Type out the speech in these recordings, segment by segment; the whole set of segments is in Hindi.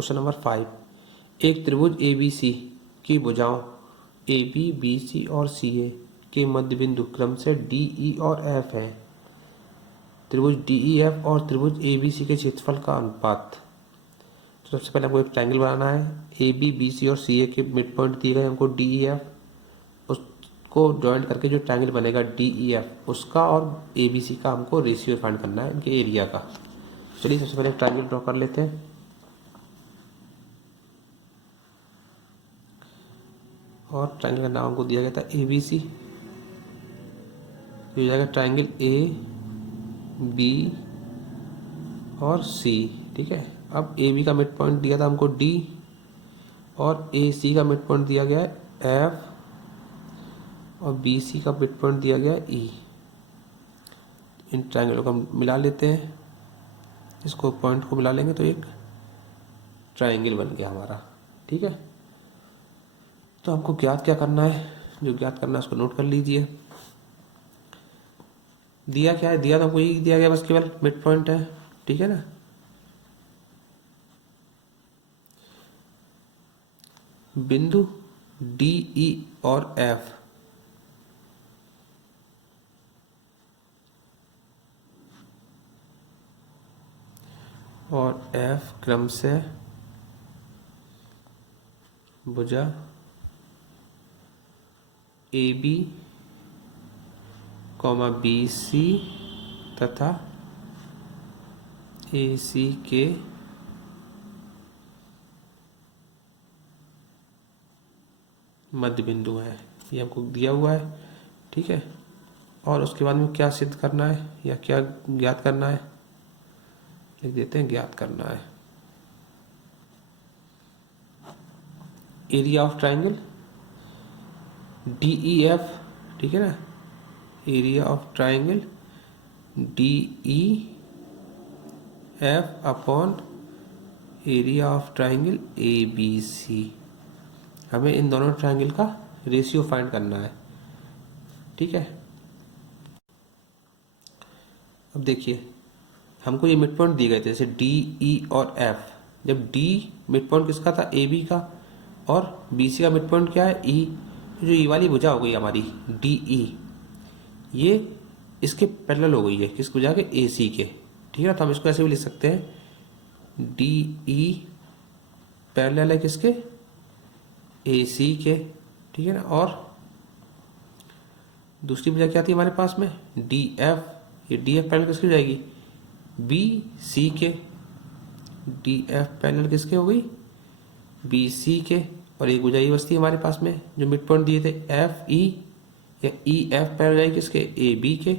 क्वेश्चन नंबर 5, एक त्रिभुज ABC की भुजाओं AB, BC और CA के मध्य बिंदु क्रम से DE और F है। त्रिभुज DEF और त्रिभुज ABC के क्षेत्रफल का अनुपात। तो सबसे पहले हमको एक ट्रायंगल बनाना है। AB, BC और CA के मिड पॉइंट दिए गए हमको DEF, उसको ज्वाइंट करके जो ट्रायंगल बनेगा DEF उसका और ABC का हमको रेशियो फाइंड करना है इनके एरिया का। चलिए सबसे पहले ट्रायंगल ड्रॉ कर लेते हैं। और ट्रायंगल का नाम हमको दिया गया था ABC। ये हो जाएगा ट्रायंगल A, B और C। ठीक है, अब AB का मिड पॉइंट दिया था हमको D और AC का मिड पॉइंट दिया गया है F और BC का मिड पॉइंट दिया गया है E। इन ट्रायंगलों को हम मिला लेते हैं, इसको पॉइंट को मिला लेंगे तो एक ट्रायंगल बन गया हमारा। ठीक है, तो हमको ज्ञात क्या करना है, जो ज्ञात करना है उसको नोट कर लीजिए। दिया क्या है, दिया तो हमको यही दिया गया, बस केवल मिड पॉइंट है। ठीक है ना, बिंदु DE और F और F क्रम से भुजा AB, BC तथा AC के मध्य बिंदु है, ये हमको दिया हुआ है। ठीक है, और उसके बाद में क्या सिद्ध करना है या क्या ज्ञात करना है, लिख देते हैं ज्ञात करना है। एरिया ऑफ ट्रायंगल DEF, ठीक है ना, area of triangle DEF upon area of triangle ABC। हमें इन दोनों ट्रायंगल का रेशियो फाइंड करना है। ठीक है, अब देखिए हमको ये मिड पॉइंट दिए गए थे जैसे DE और F। जब D मिड पॉइंट किसका था, AB का, और BC का मिड पॉइंट क्या है, E। जो E वाली भुजा हो गई हमारी DE, ये इसके पैरेलल हो गई है, किस भुजा के, AC के। ठीक है, तो हम इसको ऐसे भी लिख सकते हैं DE पैरेलल है किसके, AC के। ठीक है ना, और दूसरी भुजा क्या थी हमारे पास में DF, ये DF पैरेलल किसकी हो जाएगी, BC के। DF पैरेलल किसके हो गई, BC के। और एक भुजा ये बचती है हमारे पास में जो मिड पॉइंट दिए थे FE या EF पैरेलल जाएगी किसके, AB के।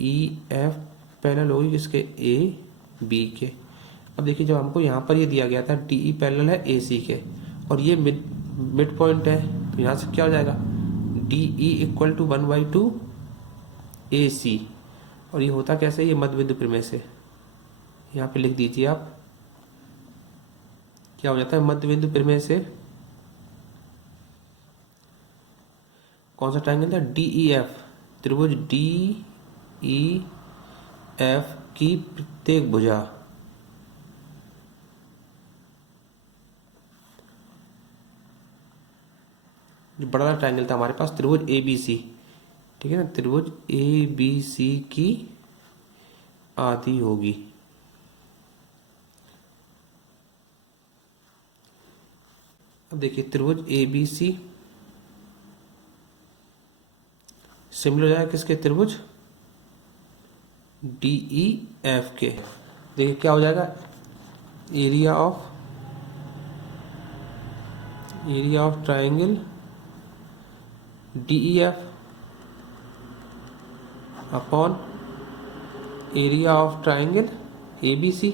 EF पैरेलल होगी किसके, AB के। अब देखिए जब हमको यहाँ पर ये दिया गया था DE पैरेलल है AC के और ये मिड पॉइंट है, तो यहाँ से क्या हो जाएगा DE इक्वल टू 1/2 AC। और ये होता कैसे, ये मध्य बिंदु प्रमेय से, यहाँ पे लिख दीजिए आप, क्या हो जाता है मध्य बिंदु प्रमेय से। कौन सा ट्रायंगल था, DEF, त्रिभुज DEF की प्रत्येक भुजा जो बड़ा ट्रायंगल था हमारे पास त्रिभुज ABC। ठीक है ना, त्रिभुज ABC की आधी होगी। अब देखिए त्रिभुज ABC सिमिलर हो जाएगा किसके, त्रिभुज DEF के। देखिए क्या हो जाएगा, area of triangle DEF upon area of triangle ABC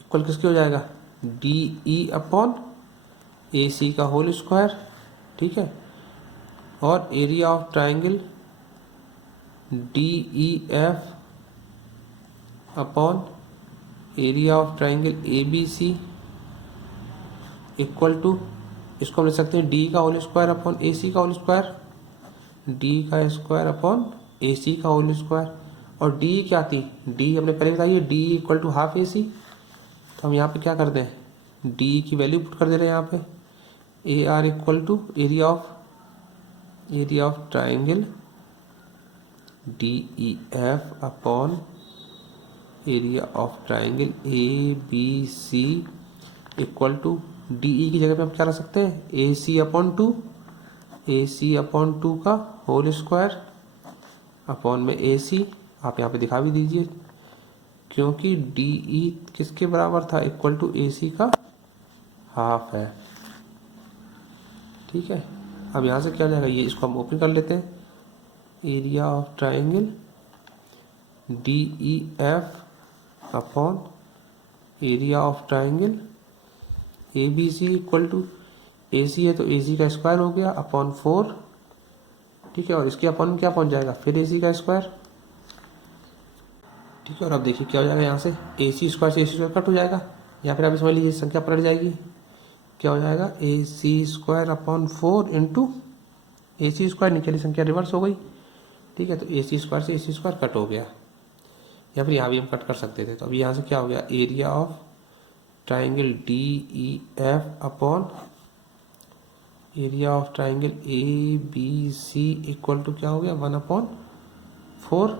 equal किसके हो जाएगा, DE अपॉन AC का होल स्क्वायर। ठीक है, और area of triangle DEF upon area of triangle ABC equal to, इसको हम लिख सकते हैं D का होल स्क्वायर अपॉन AC का होल स्क्वायर, D का स्क्वायर अपॉन AC का होल स्क्वायर। और D क्या थी, D हमने पहले बताई है, D equal to half AC। तो हम यहाँ पे क्या करते हैं, डी की वैल्यू पुट कर दे रहे हैं यहाँ पे, A R equal to area of triangle D E F upon area of triangle A B C equal to D E की जगह पे हम क्या रख सकते हैं, ए सी अपॉन टू का होल स्क्वायर अपॉन में ए सी, आप यहाँ पे दिखा भी दीजिए, क्योंकि डी ई किसके बराबर था, इक्वल टू ए सी का हाफ है। ठीक है, अब यहाँ से क्या हो जाएगा, ये इसको हम ओपन कर लेते हैं, area of triangle D E F upon area of triangle A B C equal to A C है तो ए सी का स्क्वायर हो गया अपॉन 4। ठीक है, और इसके अपॉन में क्या पहुंच जाएगा, फिर ए सी का स्क्वायर। ठीक है, और अब देखिए क्या हो जाएगा, यहाँ से ए सी स्क्वायर से ए सी स्क्वायर कट हो जाएगा, या फिर आप समझ लीजिए संख्या पलट जाएगी, क्या हो जाएगा, ए सी स्क्वायर अपॉन 4 इंटू ए सी स्क्वायर, नीचे वाली संख्या रिवर्स हो गई। ठीक है, तो ए सी स्क्वायर से ए सी स्क्वायर कट हो गया, या फिर यहाँ भी हम कट कर सकते थे। तो अभी यहाँ से क्या हो गया, area of triangle D E F upon area of triangle A B C equal to क्या हो गया, 1/4।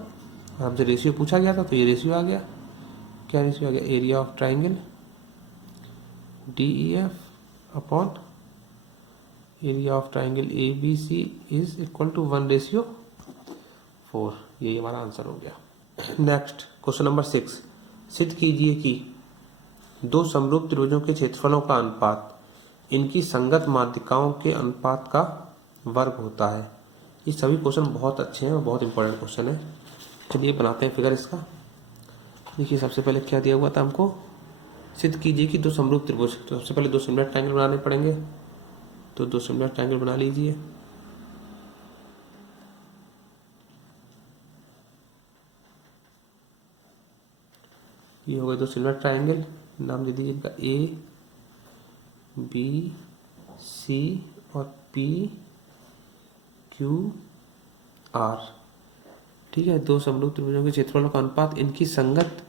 हमसे रेशियो पूछा गया था तो ये रेशियो आ गया, क्या रेशियो आ गया, area of triangle D E F upon area of triangle A B C is equal to 1/4। ये हमारा आंसर हो गया। नेक्स्ट क्वेश्चन नंबर 6, सिद्ध कीजिए कि दो समरूप त्रिभुजों के क्षेत्रफलों का अनुपात इनकी संगत माध्यिकाओं के अनुपात का वर्ग होता है। ये सभी क्वेश्चन बहुत अच्छे हैं और बहुत इंपॉर्टेंट क्वेश्चन है। चलिए बनाते हैं फिगर इसका। देखिए सबसे पहले क्या दिया हुआ था हमको, सिद्ध कीजिए कि दो समरूप त्रिभुज, तो सबसे पहले दो सिमिलर ट्रायंगल बनाने पड़ेंगे, तो दो सिमिलर ट्रायंगल बना लीजिए। ये हो गए दो सिमिलर ट्रायंगल, नाम दे दीजिए इनका ए बी सी और पी क्यू आर। ठीक है, दो समरूप त्रिभुजों के क्षेत्रफलों का अनुपात इनकी संगत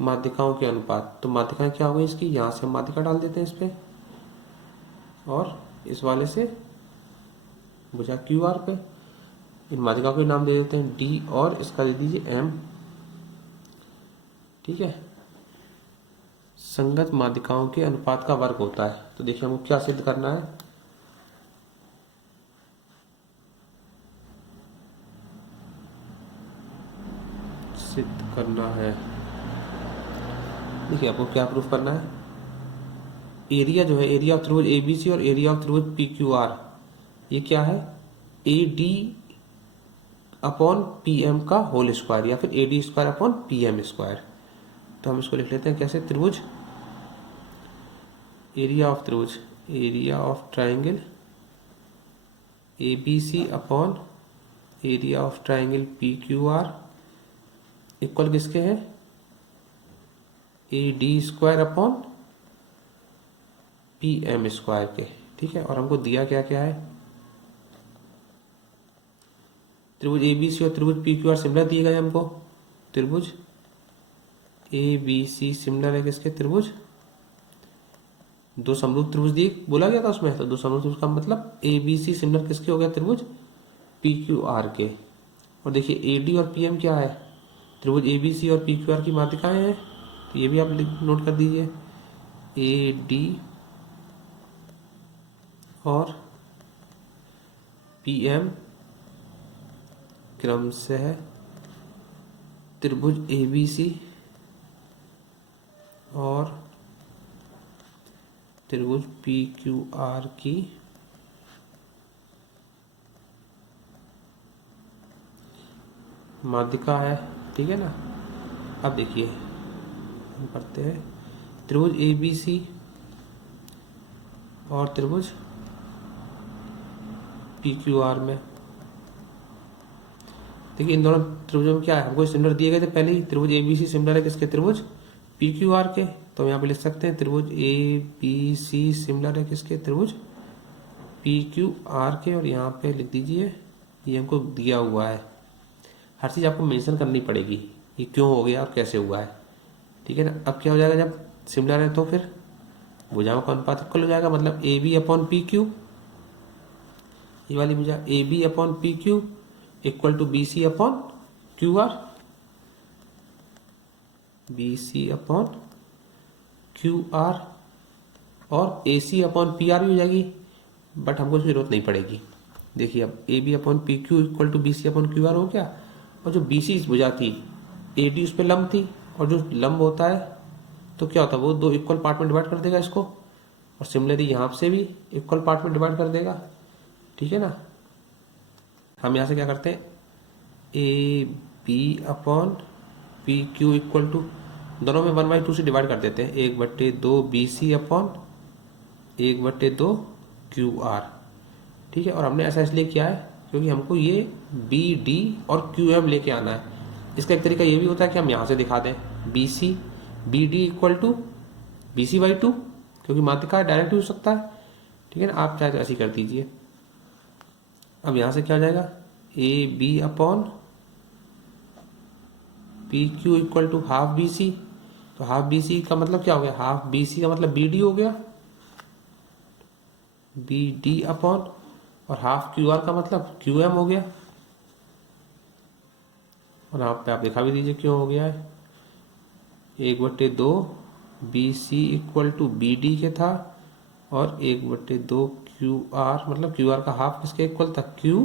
माध्यिकाओं के अनुपात, तो माध्यिकाएं क्या हो गई इसकी, यहाँ से हम माध्यिका डाल देते हैं इस पे, और इस वाले से भुजा क्यू आर पे, इन माध्यिकाओं के नाम दे देते हैं डी और इसका दे दीजिए एम। ठीक है, संगत माध्यिकाओं के अनुपात का वर्ग होता है। तो देखिए हमको क्या सिद्ध करना है, सिद्ध करना है, देखिए आपको क्या प्रूफ करना है, एरिया जो है, एरिया ऑफ त्रिभुज एबीसी और एरिया ऑफ त्रिभुज पी क्यू आर, ये क्या है, A D upon P M का होल स्क्वायर, या फिर A D square upon P M square. तो हम इसको लिख लेते हैं कैसे, त्रिभुज एरिया ऑफ त्रिभुज, area of triangle A B C upon area of triangle P Q R equal किसके हैं, A D square upon P M square के। ठीक है, और हमको दिया क्या क्या है, त्रिभुज ए बी सी और त्रिभुज पी क्यू आर सिमिलर दिए गए हमको, त्रिभुज ए बी सी सिमिलर है किसके, त्रिभुज, दो समरूप त्रिभुज दिए बोला गया था उसमें, तो दो समरूप त्रिभुज का मतलब ए बी सी सिमिलर किसके हो गया, त्रिभुज पी क्यू आर के। और देखिए ए डी और पी एम क्या है, त्रिभुज ए बी सी और पी क्यू आर की माध्यिकाएं हैं, तो ये भी आप नोट कर दीजिए, ए डी और पी एम क्रम से है त्रिभुज ए बी सी और त्रिभुज पी क्यू आर की माध्यिका है। ठीक है ना, अब देखिए हम करते हैं त्रिभुज ए बी सी और त्रिभुज पी क्यू आर में, देखिए इन दोनों त्रिभुजों में क्या है, हमको सिमिलर दिए गए थे पहले ही, त्रिभुज ए बी सी सिमिलर है किसके, त्रिभुज पी क्यू आर के, तो यहाँ पे लिख सकते हैं त्रिभुज ए बी सी सिमिलर है किसके, त्रिभुज पी क्यू आर के, और यहाँ पे लिख दीजिए ये हमको दिया हुआ है। हर चीज़ आपको मेंशन करनी पड़ेगी, ये क्यों हो गया और कैसे हुआ है। ठीक है ना, अब क्या हो जाएगा, जब सिमिलर है तो फिर भुजाओं का अनुपात इक्वल हो जाएगा, मतलब A B upon P Q, ये वाली भुजा A B upon P Q equal to B C upon Q R, B C upon Q R, और A C upon P R भी हो जाएगी, बट हमको इसकी जरूरत नहीं पड़ेगी। देखिए अब A B upon P Q equal to B C upon Q R हो गया, और जो बी सी भुजा थी ए डी उस पर लंब थी, और जो लंब होता है तो क्या होता है वो दो इक्वल पार्ट में डिवाइड कर देगा इसको, और सिमिलरली यहाँ से भी इक्वल पार्ट में डिवाइड कर देगा, ठीक है ना। हम यहाँ से क्या करते हैं, A B upon P Q equal to, दोनों में 1/2 से डिवाइड कर देते हैं, 1/2 B C upon 1/2 Q R, ठीक है। और हमने ऐसा इसलिए किया है क्योंकि हमको ये बी डी और क्यू एम लेके आना है। इसका एक तरीका ये भी होता है कि हम यहाँ से दिखा दें B C B D equal to B C by 2, क्योंकि माध्यिका डायरेक्ट हो सकता है, ठीक है ना। आप चाहे तो ऐसे ही कर दीजिए। अब यहाँ से क्या हो जाएगा, A B upon P Q equal to half B C, तो हाफ बी सी का मतलब क्या हो गया, हाफ बी सी का मतलब बी डी हो गया, बी डी अपॉन, और हाफ क्यू आर का मतलब क्यू एम हो गया, और यहाँ पे आप दिखा भी दीजिए क्यों हो गया है। 1/2 B C equal to B D के था, और 1/2 क्यू आर, मतलब क्यू आर का हाफ किसके इक्वल था, क्यू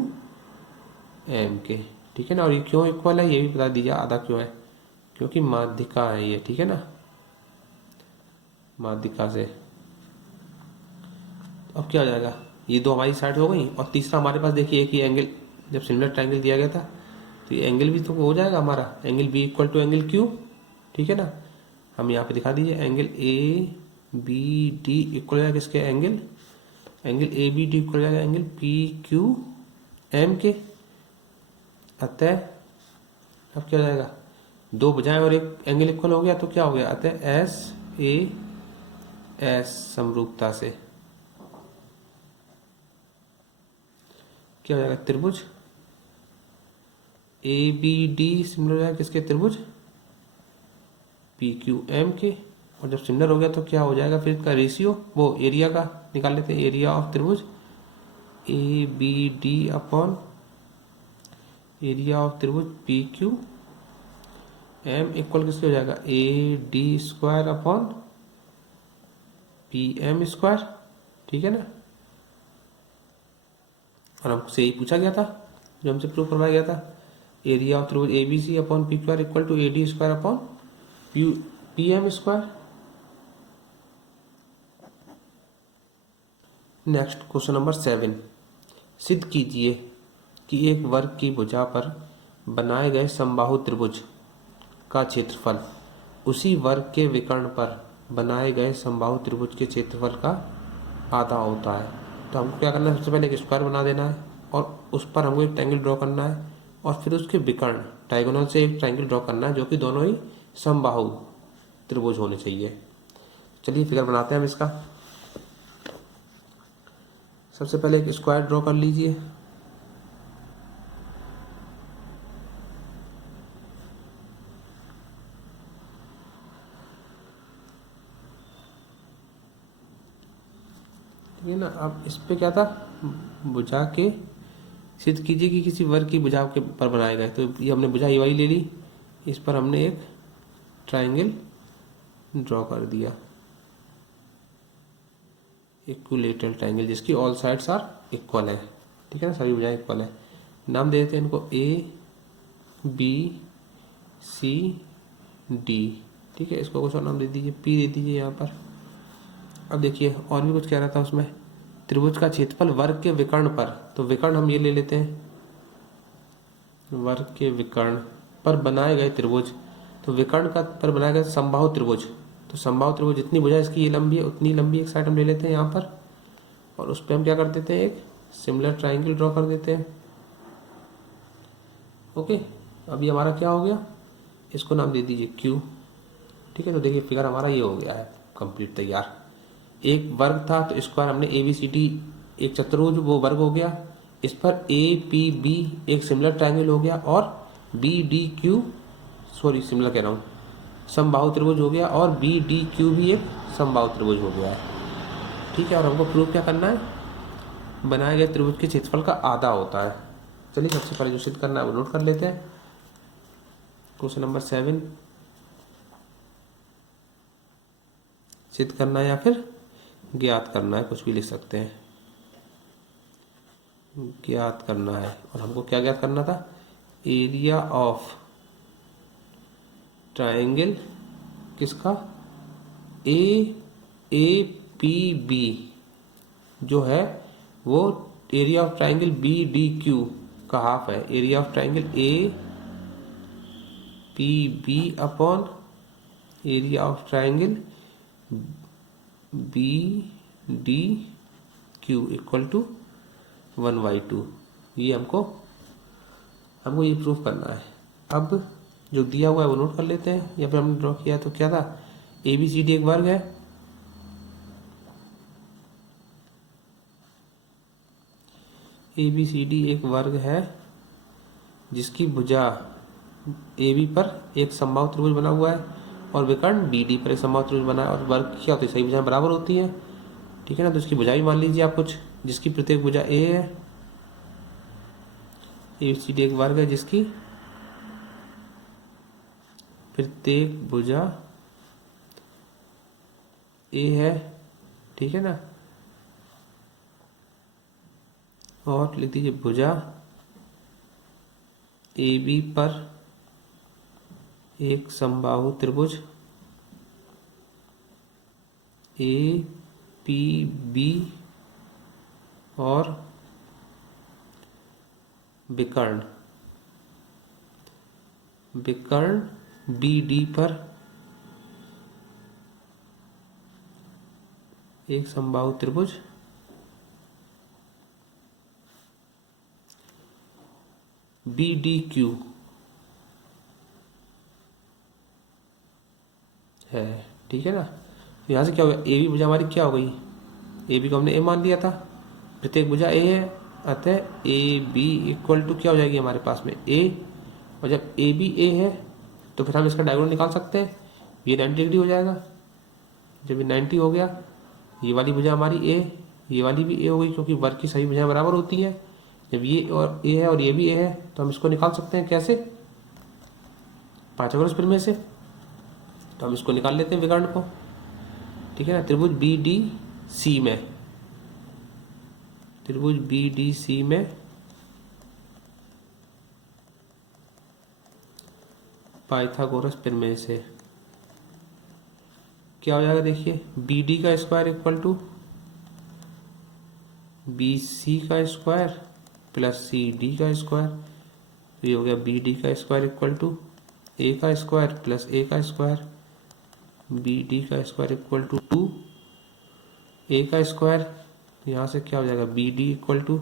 एम के, ठीक है ना। और ये क्यों इक्वल है ये भी बता दीजिए, आधा क्यों है, क्योंकि माध्यिका है ये, ठीक है ना, माध्यिका से। अब क्या हो जाएगा, ये दो हमारी साइड हो गई, और तीसरा हमारे पास देखिए एक ही एंगल, जब सिमिलर ट्रायंगल दिया गया था तो ये एंगल भी तो हो जाएगा हमारा, angle B equal to angle Q, ठीक है ना। हम यहाँ पे दिखा दीजिए angle A B D equal जाएगा किसके, angle A B D equal जाएगा एंगल पी क्यू एम के। अतः अब क्या हो जाएगा, दो भुजाएं और एक एंगल इक्वल हो गया, तो क्या हो गया, अतः एस ए एस समरूपता से क्या हो जाएगा, त्रिभुज ए बी डी सिमिलर हो जाएगा किसके, त्रिभुज पी क्यू एम के। और जब सिमिलर हो गया तो क्या हो जाएगा फिर का रेशियो, वो एरिया का निकाल लेते हैं, एरिया ऑफ त्रिभुज A B D upon area of त्रिभुज पी क्यू एम इक्वल किसके हो जाएगा, A D square upon P M square, ठीक है ना। और हमसे यही पूछा गया था जो हमसे प्रूव करवाया गया था, एरिया ऑफ त्रिभुज A B C upon P Q R equal to A D square upon P M square. Next question number 7, सिद्ध कीजिए कि एक वर्ग की भुजा पर बनाए गए समबाहु त्रिभुज का क्षेत्रफल उसी वर्ग के विकर्ण पर बनाए गए समबाहु त्रिभुज के क्षेत्रफल का आधा होता है। तो हमको क्या करना है, सबसे पहले एक स्क्वायर बना देना है, और उस पर हमको एक ट्रायंगल ड्रॉ करना है, और फिर उसके विकर्ण डायगोनल से एक ट्रायंगल ड्रॉ करना है जो कि दोनों ही समबाहु त्रिभुज होने चाहिए। चलिए फिगर बनाते हैं हम इसका। सबसे पहले एक स्क्वायर ड्रॉ कर लीजिए। ठीक है ना। अब इस पे क्या था, भुजा के सिद्ध कीजिए कि किसी वर्ग की भुजा के पर बनाए गए, तो ये हमने भुजा ये वाली ले ली, इस पर हमने एक ट्रायंगल ड्रॉ कर दिया, इक्विलेटरल ट्रायंगल जिसकी ऑल साइड्स आर इक्वल है, ठीक है ना, सभी भुजाएं इक्वल है। नाम दे देते हैं इनको ए बी सी डी, ठीक है। इसको कुछ और नाम दे दीजिए, पी दे दीजिए यहाँ पर। अब देखिए और भी कुछ कह रहा था उसमें, त्रिभुज का क्षेत्रफल वर्ग के विकर्ण पर, तो विकर्ण हम ये ले लेते हैं, वर्ग के विकर्ण पर बनाए गए त्रिभुज, तो विकर्ण का पर बनाया गया समबाहु त्रिभुज, तो समबाहु त्रिभुज जितनी भुजा इसकी ये लंबी है उतनी लंबी एक साइड हम ले लेते हैं यहाँ पर, और उस पर हम क्या कर देते हैं, एक सिमिलर ट्रायंगल ड्रॉ कर देते हैं। ओके, अभी हमारा क्या हो गया, इसको नाम दे दीजिए क्यू, ठीक है। तो देखिए फिगर हमारा ये हो गया है कंप्लीट तैयार। एक वर्ग था तो स्क्वायर हमने ए बी सी डी, एक चतुर्भुज वो वर्ग हो गया, इस पर ए पी बी एक सिमिलर ट्रायंगल हो गया, और B D Q, sorry similar कह रहा हूँ, समबाहु त्रिभुज हो गया और बी डी क्यू भी एक समबाहु त्रिभुज हो गया है। ठीक है, और हमको प्रूव क्या करना है, बनाए गए त्रिभुज के क्षेत्रफल का आधा होता है। चलिए सबसे पहले जो सिद्ध करना है वो नोट कर लेते हैं। क्वेश्चन नंबर 7 सिद्ध करना है या फिर ज्ञात करना है, कुछ भी लिख सकते हैं। ज्ञात करना है, और हमको क्या ज्ञात करना था, एरिया ऑफ ट्रायंगल किसका, ए पी बी जो है वो area of triangle B D Q का हाफ है। Area of triangle A P B upon area of triangle B D Q equal to 1/2। ये हमको ये प्रूफ करना है। अब जो दिया हुआ है वो नोट कर लेते हैं। यहाँ पे हमने ड्रॉ किया है तो क्या था, ए बी सी डी एक वर्ग है, ए बी सी डी एक वर्ग है जिसकी भुजा ए बी पर एक समबाहु त्रिभुज बना हुआ है और विकर्ण बी डी पर एक समबाहु त्रिभुज बना है, और वर्ग क्या होती है, सही भुजाएं बराबर होती हैं। ठीक है ना, तो इसकी भुजा भी मान लीजिए आप कुछ, जिसकी प्रत्येक भुजा ए है। ए बी सी डी एक वर्ग है जिसकी प्रत्येक भुजा ए है। ठीक है ना, और लिख दीजिए भुजा ए बी पर एक समबाहु त्रिभुज ए पी बी और विकर्ण बी डी पर एक समबाहु त्रिभुज बी डी क्यू है। ठीक है ना, तो यहाँ से क्या होगा, ए बी भुजा हमारी क्या हो गई, ए बी को हमने ए मान लिया था, प्रत्येक भुजा ए है, अतः ए बी इक्वल टू क्या हो जाएगी हमारे पास में ए, और जब ए बी ए है तो फिर हम इसका डायगोनल निकाल सकते हैं, ये 90 डिग्री हो जाएगा। जब ये 90 हो गया, ये वाली भुजा हमारी ए, ये वाली भी ए हो गई, क्योंकि वर्ग की सभी भुजाएं बराबर होती है। जब ये और ए है और ये भी ए है तो हम इसको निकाल सकते हैं, कैसे, पाइथागोरस प्रमेय से। तो हम इसको निकाल लेते हैं विकर्ण को। ठीक है ना, त्रिभुज बी डी सी में, त्रिभुज बी डी सी में पाइथागोरस प्रमेय से क्या हो जाएगा, देखिए बी डी का square equal to B C का स्क्वायर प्लस सी डी का स्क्वायर। ये हो गया बी डी का स्क्वायर इक्वल टू ए का स्क्वायर प्लस ए का स्क्वायर, बी डी का स्क्वायर इक्वल टू 2 ए का स्क्वायर। यहाँ से क्या हो जाएगा, B D equal to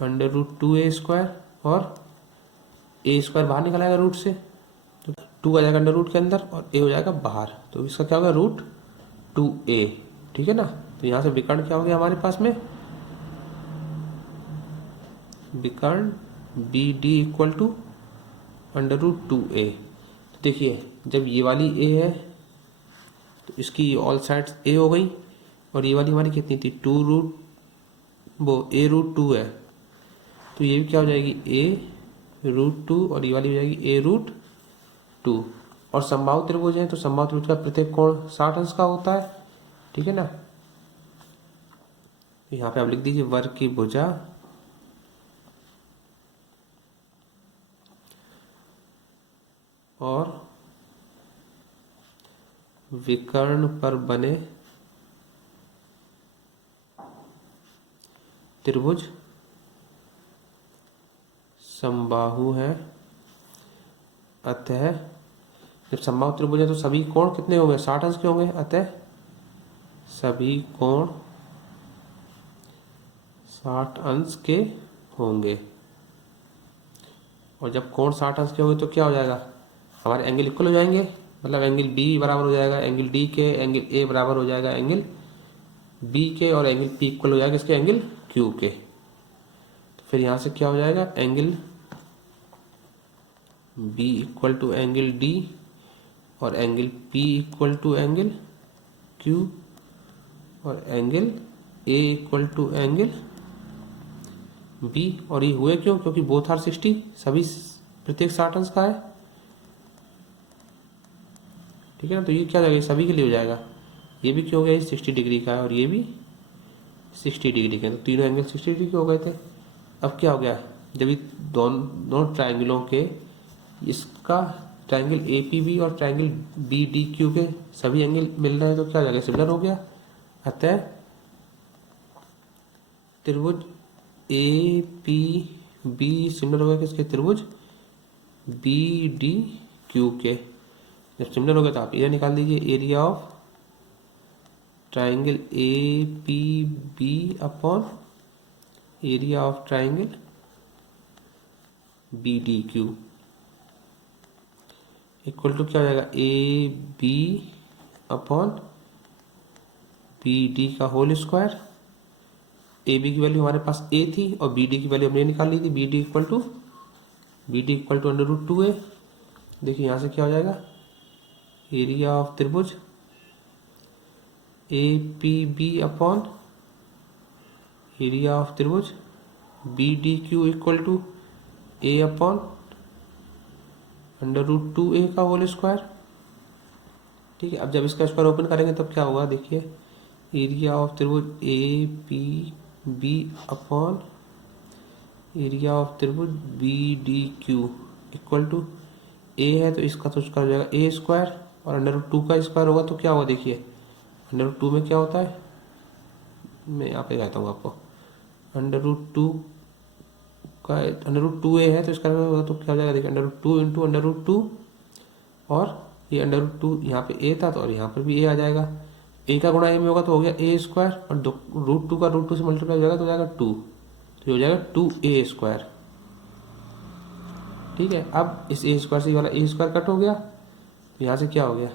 √2a square, और ए स्क्वायर बाहर निकल आएगा रूट से, तो 2 आ जाएगा अंडर रूट के अंदर और ए हो जाएगा बाहर, तो इसका क्या होगा √2a। ठीक है ना, तो यहाँ से विकर्ण क्या हो गया हमारे पास में, विकर्ण B D equal to √2a। तो देखिए जब ये वाली a है तो इसकी ऑल साइड्स a हो गई, और ये वाली हमारी कितनी थी, a√2 है, तो ये भी क्या हो जाएगी a√2, और ये वाली हो जाएगी a√2। और समबाहु त्रिभुज है तो समबाहु त्रिभुज का प्रत्येक कोण 60 अंश का होता है। ठीक है ना, यहाँ पे आप लिख दीजिए वर्ग की भुजा और विकर्ण पर बने त्रिभुज समबाहु है, अतः जब समबाहु त्रिभुज है तो सभी कोण कितने होंगे, 60 अंश के होंगे, अतः सभी कोण 60 अंश के होंगे। और जब कोण 60 अंश के होंगे तो क्या हो जाएगा, हमारे एंगल इक्वल हो जाएंगे, मतलब एंगल बी बराबर हो जाएगा एंगल डी के, एंगल ए बराबर हो जाएगा एंगल बी के, और एंगल पी इक्वल हो जाएगा इसके एंगल क्यू के। तो फिर यहाँ से क्या हो जाएगा, angle B equal to angle D और angle P equal to angle Q और angle A equal to angle B। और ये हुए क्यों? क्योंकि बोथ आर 60, सभी प्रत्येक 60 अंश का है, ठीक है ना। तो ये क्या हो जाएगा, सभी के लिए हो जाएगा। ये भी क्यों हो गया, ये 60 डिग्री का है और ये भी 60 डिग्री का है, तो तीनों एंगल 60 डिग्री के हो गए थे। अब क्या हो गया, जब ये दोनों ट्राइंगलों के, इसका ट्राइंगल APB और ट्राइंगल BDQ के सभी एंगल मिल रहे हैं, तो क्या हो जाएगा, सिमिलर हो गया। अतः त्रिभुज APB सिमिलर हो गया किसके, त्रिभुज BDQ के। जब सिमिलर हो गया तो आप एरिया निकाल दीजिए, area of triangle APB upon area of triangle BDQ equal to क्या हो जाएगा, AB अपॉन BD का होल स्क्वायर। AB की वैल्यू हमारे पास A थी और BD की वैल्यू हमने निकाल ली थी, BD इक्वल टू √2A। देखिए यहाँ से क्या हो जाएगा, एरिया ऑफ त्रिभुज APB अपॉन एरिया ऑफ त्रिभुज BDQ equal to A upon √2A का होल स्क्वायर। ठीक है, अब जब इसका स्क्वायर ओपन करेंगे तब क्या होगा, देखिए एरिया ऑफ त्रिभुज APB अपॉन एरिया ऑफ त्रिभुज BDQ इक्वल टू A है तो इसका तो उसका हो जाएगा A स्क्वायर और √2 का स्क्वायर होगा तो क्या होगा, देखिए √2 में क्या होता है, मैं यहाँ पे कहता हूँ आपको, √2 का √2A है तो इसका होगा तो क्या हो जाएगा, देखिए √2 इंटू √2 और ये √2 यहाँ पे A था तो और यहाँ पर भी A आ जाएगा, A का गुणा A में होगा तो हो गया A स्क्वायर और √2 का √2 से मल्टीप्लाई हो जाएगा तो हो जाएगा 2, तो हो जाएगा 2A स्क्वायर। ठीक है, अब इस A स्क्वायर से वाला A स्क्वायर कट हो गया तो यहाँ से क्या हो गया,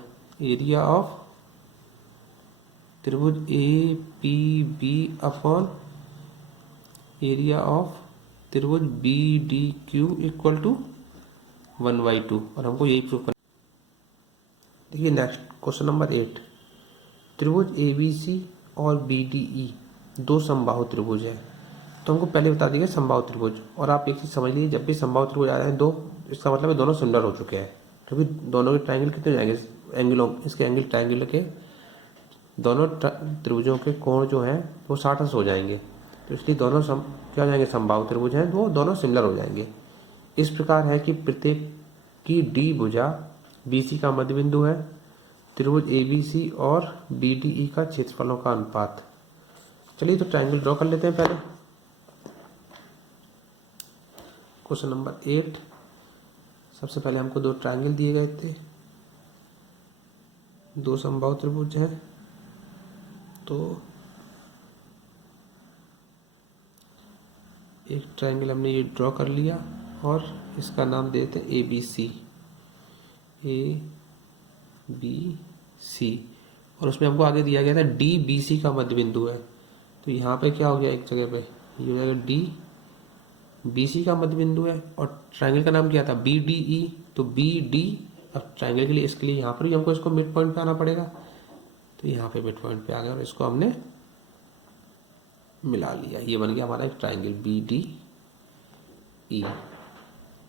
एरिया ऑफ त्रिभुज APB अपॉन एरिया ऑफ त्रिभुज BDQ इक्वल टू 1/2 और हमको यही प्रूफ करना। देखिए नेक्स्ट क्वेश्चन नंबर 8, त्रिभुज ABC और BDE दो समबाहु त्रिभुज है। तो हमको पहले बता दिया समबाहु त्रिभुज, और आप एक चीज समझ लीजिए, जब भी समबाहु त्रिभुज आ रहे हैं दो, इसका मतलब है दोनों सिमिलर हो चुके हैं, क्योंकि दोनों के ट्राइंगल कितने हो जाएंगे, एंगलों इसके एंगल ट्राइंगल के दोनों त्रिभुजों के कोण जो हैं वो 60 अंश हो जाएंगे, तो इसलिए दोनों क्या हो जाएंगे, समबाहु त्रिभुज हैं, वो दोनों सिमिलर हो जाएंगे। इस प्रकार है कि प्रत्येक की D भुजा BC का मध्य बिंदु है, त्रिभुज ABC और BDE का क्षेत्रफलों का अनुपात। चलिए तो ट्राइंगल ड्रॉ कर लेते हैं पहले। क्वेश्चन नंबर 8, सबसे पहले हमको दो ट्राइंगल दिए गए थे, दो समबाहु त्रिभुज हैं, तो एक ट्राइंगल हमने ये ड्रॉ कर लिया और इसका नाम दे देते हैं ABC, ABC, और उसमें हमको आगे दिया गया था DBC का मध्य बिंदु है, तो यहाँ पे क्या हो गया, एक जगह पे ये हो जाएगा DBC का मध्य बिंदु है, और ट्राइंगल का नाम क्या था, BDE, तो BD, अब ट्राइंगल के लिए इसके लिए यहाँ पर भी हमको इसको मिड पॉइंट पे आना पड़ेगा, तो यहाँ पे मिड पॉइंट पे आ गया और इसको हमने मिला लिया, ये बन गया हमारा एक ट्राइंगल BDE।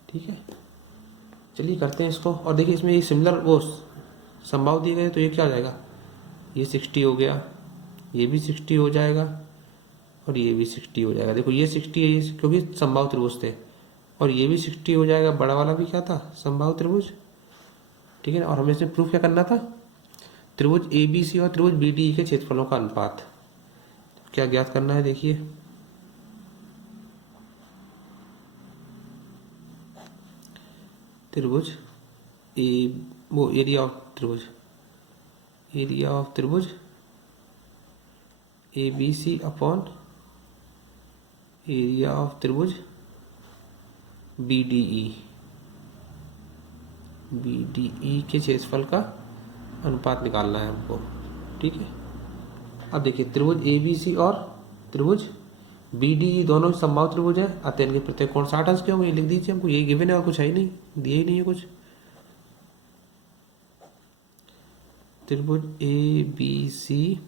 ठीक है, चलिए करते हैं इसको, और देखिए इसमें ये सिमिलर वो समबाहु दिए गए तो ये क्या हो जाएगा, ये 60 हो गया, ये भी 60 हो जाएगा और ये भी 60 हो जाएगा। देखो ये 60 है, ये क्योंकि समबाहु त्रिभुज थे, और ये भी 60 हो जाएगा, बड़ा वाला भी क्या था, समबाहु त्रिभुज। ठीक है ना, और हमें इसमें प्रूफ क्या करना था, त्रिभुज ABC और त्रिभुज BDE के क्षेत्रफलों का अनुपात क्या ज्ञात करना है। देखिए त्रिभुज वो एरिया ऑफ त्रिभुज ABC अपॉन एरिया ऑफ त्रिभुज BDE के क्षेत्रफल का अनुपात निकालना है हमको। ठीक है, अब देखिए त्रिभुज ABC और त्रिभुज BDE दोनों समबाहु त्रिभुज हैं, अतः इनके प्रत्येक कोण 60 अंश के होंगे, लिख दीजिए, हमको यही गिवन है और कुछ है ही नहीं, दिए ही नहीं है कुछ। त्रिभुज ए बी सी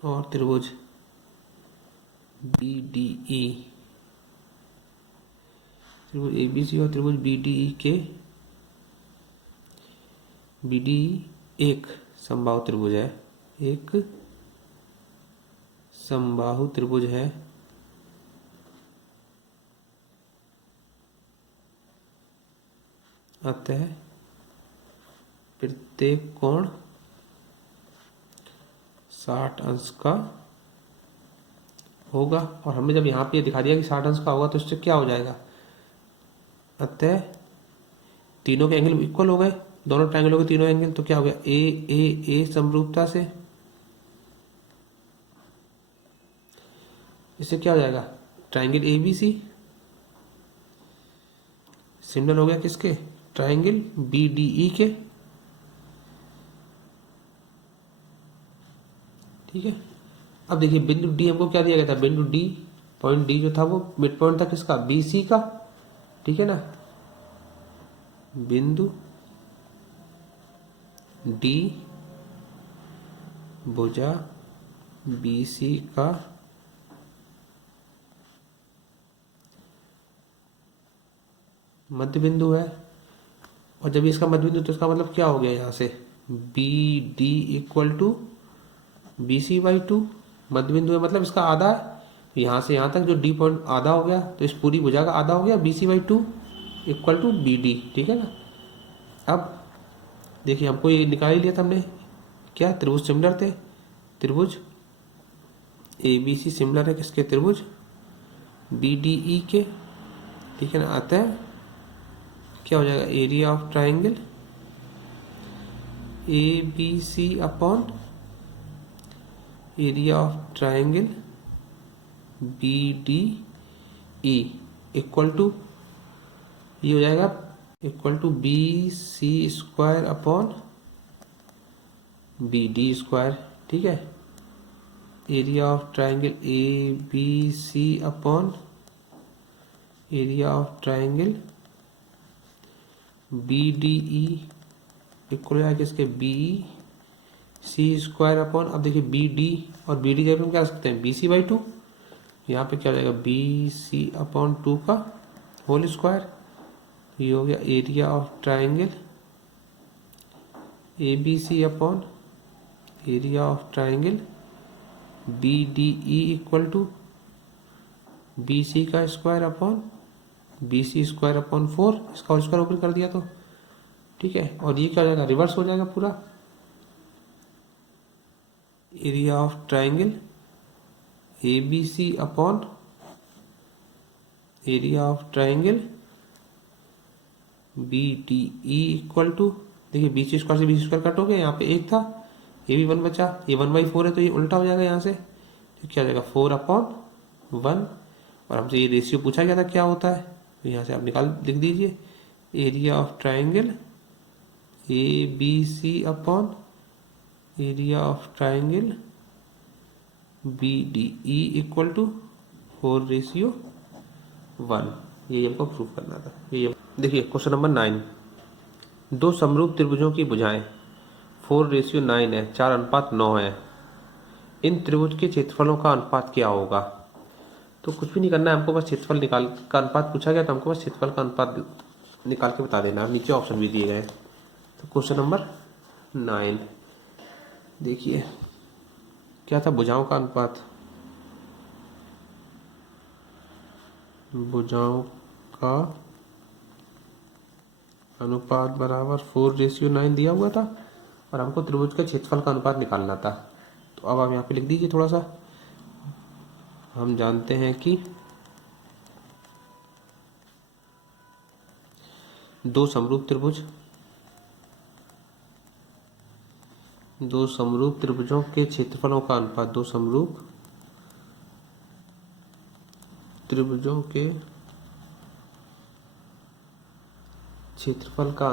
और त्रिभुज बी डी ई, त्रिभुज ए बी सी और त्रिभुज बी डी ई के, बी डी ई एक समबाहु त्रिभुज है, एक समबाहु त्रिभुज है। अतः प्रत्येक कोण 60 अंश का होगा। और हमने जब यहाँ पे दिखा दिया कि 60 अंश का होगा तो इससे क्या हो जाएगा, अतः तीनों के एंगल इक्वल हो गए, दोनों ट्रायंगलों के तीनों एंगल, तो क्या हो गया, ए समरूपता से इससे क्या हो जाएगा, triangle A B C similar हो गया किसके, ट्रायंगल बी डी ई के। ठीक है, अब देखिए बिंदु डी हमको क्या दिया गया था, बिंदु डी, पॉइंट डी जो था वो मिड पॉइंट था किसका, बी सी का। ठीक है ना, बिंदु डी भुजा बी सी का मध्य बिंदु है। और जब इसका मध्य बिंदु तो इसका मतलब क्या हो गया, यहाँ से B D equal to B C by 2 मध्य बिंदु है, मतलब इसका आधा है। यहाँ से यहाँ तक जो डी पॉइंट आधा हो गया, तो इस पूरी भुजा का आधा हो गया, B C by 2 equal to B D. ठीक है ना, अब देखिए हमको ये निकाल ही लिया था हमने, क्या त्रिभुज सिमिलर थे, त्रिभुज ए बी सी सिमिलर है किसके, त्रिभुज बी डी ई के। ठीक है ना, अतः क्या हो जाएगा, area of triangle A B C upon area of triangle B D E equal to, ये हो जाएगा equal to B C square upon B D square. ठीक है, area of triangle A B C upon area of triangle B D E equal है किसके, बी सी स्क्वायर अपॉन, अब देखिए बी डी और बी डी जब हम क्या कर सकते हैं, बी सी बाई 2, यहाँ पे क्या हो जाएगा, बी सी अपॉन 2 का होल स्क्वायर। ये हो गया area of triangle A B C upon area of triangle B D E equal to B C का square upon B C square upon 4, इसका होल स्क्वायर ऊपर कर दिया तो। ठीक है, और ये क्या हो जाएगा, रिवर्स हो जाएगा पूरा, area of triangle A B C upon area of triangle B D E equal to, देखिए बी सी स्क्वायर से बी सी स्क्वायर कट हो गया, यहाँ पे एक था, ये भी 1 बचा, ये 1/4 है तो ये उल्टा हो जाएगा यहाँ से, तो क्या हो जाएगा 4/1। और हमसे ये रेशियो पूछा गया था क्या होता है, तो यहाँ से आप निकाल लिख दीजिए, area of triangle A B C upon area of triangle B D E equal to 4:1। ये हमको प्रूव करना था। ये देखिए क्वेश्चन नंबर 9, दो समरूप त्रिभुजों की भुजाएं 4:9 है, 4:9 है, इन त्रिभुज के क्षेत्रफलों का अनुपात क्या होगा। तो कुछ भी नहीं करना है हमको, बस क्षेत्रफल निकाल का अनुपात पूछा गया तो हमको बस क्षेत्रफल का अनुपात निकाल के बता देना। नीचे ऑप्शन भी दिए गए। तो क्वेश्चन नंबर 9 देखिए क्या था, भुजाओं का अनुपात, भुजाओं का अनुपात बराबर 4:9 दिया हुआ था और हमको त्रिभुज के क्षेत्रफल का अनुपात निकालना था। तो अब आप यहाँ पे लिख दीजिए थोड़ा सा, हम जानते हैं कि दो समरूप त्रिभुजों के क्षेत्रफलों का अनुपात, दो समरूप त्रिभुजों के क्षेत्रफल का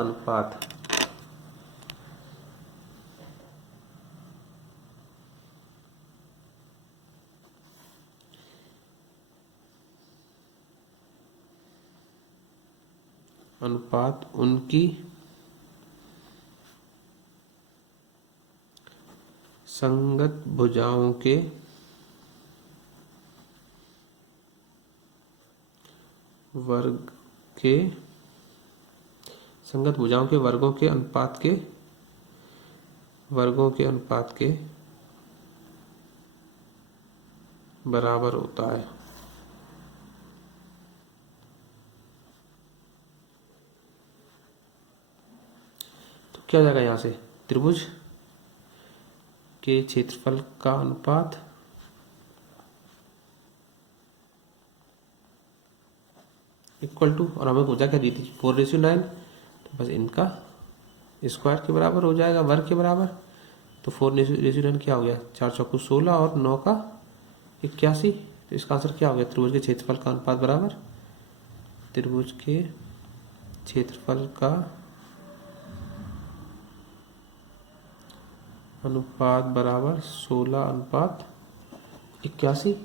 अनुपात उनकी संगत भुजाओं के वर्ग के संगत भुजाओं के वर्गों के अनुपात के बराबर होता है। तो क्या हो जाएगा यहाँ से, त्रिभुज के क्षेत्रफल का अनुपात इक्वल टू, और हमें पूछा क्या दी थी 4:9, तो बस इनका स्क्वायर के बराबर हो जाएगा, वर्ग के बराबर। तो 4:9 क्या हो गया, 4 चौको 16 और 9 का 81। तो इसका आंसर क्या हो गया, त्रिभुज के क्षेत्रफल का अनुपात बराबर, त्रिभुज के क्षेत्रफल का अनुपात बराबर 16:81।